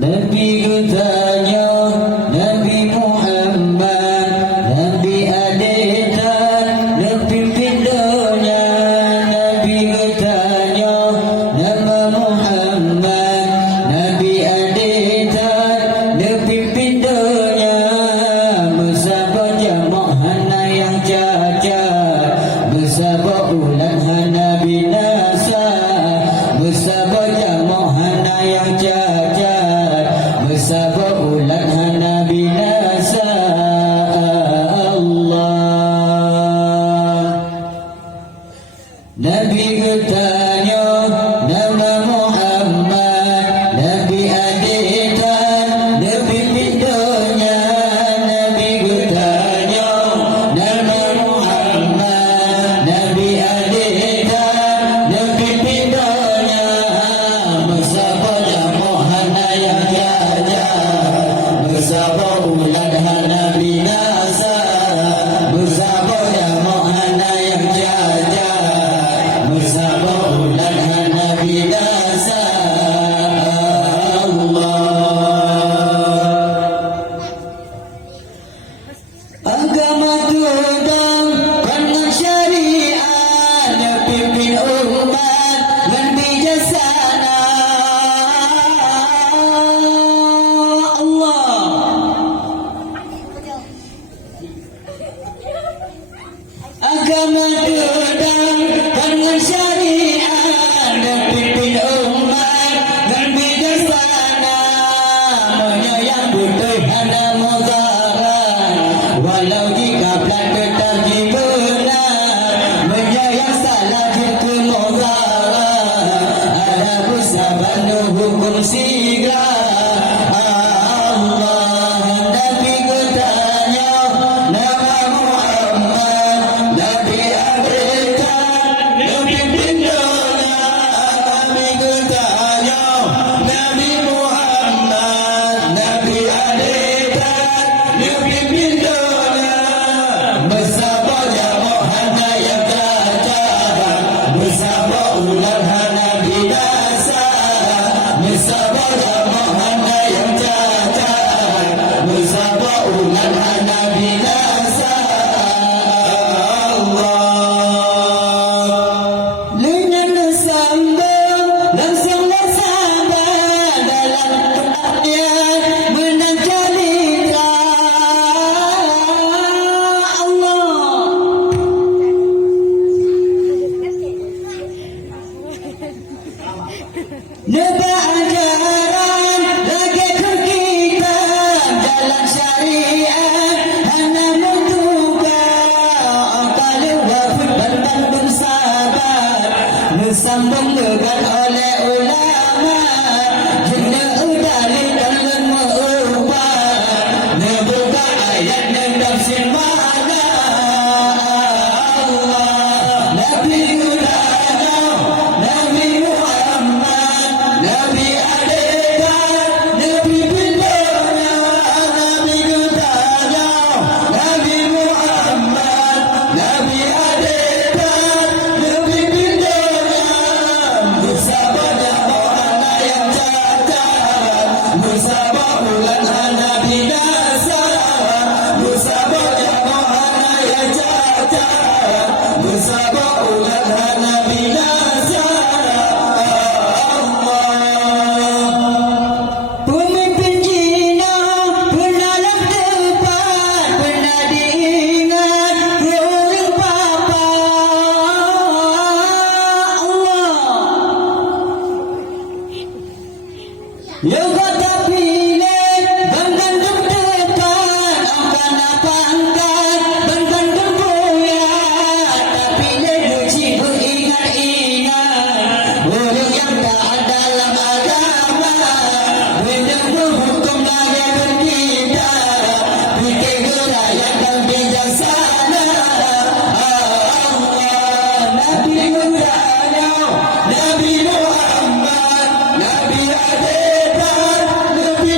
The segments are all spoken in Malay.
Nabi katanya Nabi Muhammad Nabi adetan Nabi pindonya Nabi katanya nama Muhammad Nabi adetan Nabi pindonya Bersama jamak hana yang cacat Bersama ulan hana binasa Bersama jamak hana yang cacat Bersama ulan hana binasa Allah. Nabi katanya nama Muhammad Nabi adetan Nabi pindonya Nabi katanya nama Muhammad Nabi adetan Nabi pindonya Bersama jamak hana yang cacat Bersama ulan hana binasa Bersama jamak hana yang cacat Bersama ulan hana binasa Allah. Agama tudang dengan syariat Pimpin umat dan bijaksana Allah. Agama tudang dengan syariat Pimpin umat dan bijaksana Menyayang butuh hana mudarat Walau jika pelan tetap benar Menyayang salah jika mudarat Ada bersabar hukum sigara Allah. Nabi katanya nama Muhammad Nabi adetan Nabi pindonya Nabi katanya Nabi Muhammad Nabi adetan Nabi pindonya Bersama jamak hana yang cacat Bersama ulan hana binasa Bersama jamak hana yang cacat Bersama ulan hana binasa Allah. Dengan sambung langsung bersabar dalam perhatian menang calitra Allah. Nebak ajaran lagi kita jalan syariat hana menduga kalau wafat dan bersabar bersambung dengan oleh ulama jena udali dan lemah ubah nebuka ayat dan tafsir mana Allah. Nabi katanya Nabi Muhammad Nabi adetan Nabi pindonya Nabi katanya Nabi Muhammad Nabi adetan Nabi pindonya Bersama jamak hana yang cacat Bersama ulan hana binasa Bersama jamak hana yang cacat Bersama ulan hana binasa Pemimpin Cina penalam tepat pernah diingat orang papa Allah. Yang kata pilih bangkan depan akan apa angkat bangkan tempoyak tapi luci beringat-ingat orang yang tak dalam agama menunggu hukum lagi berbeda fikir gerayan dan bijaksana Allah. Nabi katanya Nabi Muhammad Nabi adetan Nabi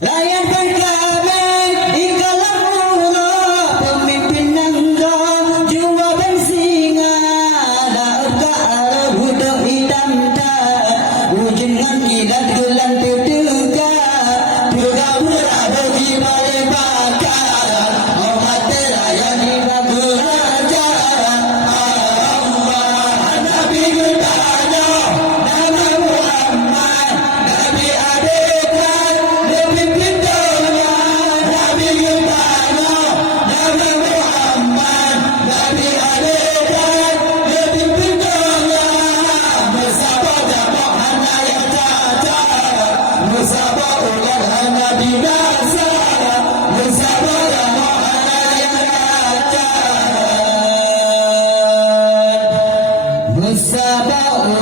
Layan berkabung di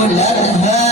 bulan